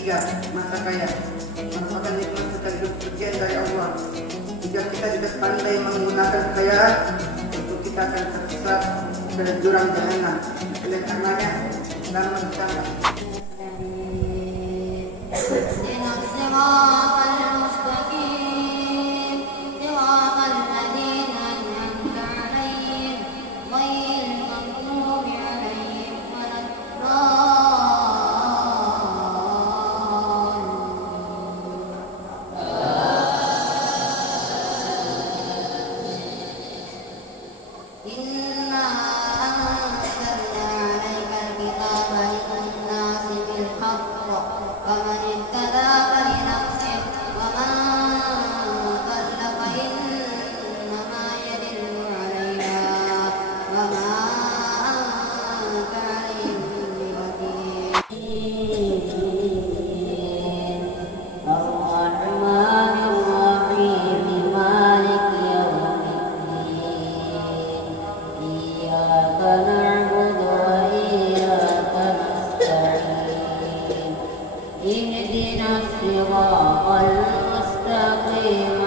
ketiga, masa kaya merupakan nikmat sekaligus bagian dari Allah. Jika kita tidak pandai menggunakan kekayaan, tentu kita akan tersesat ke jurang jahanam. Oleh karenanya, dalam bersama. اهدنا الصراط المستقيم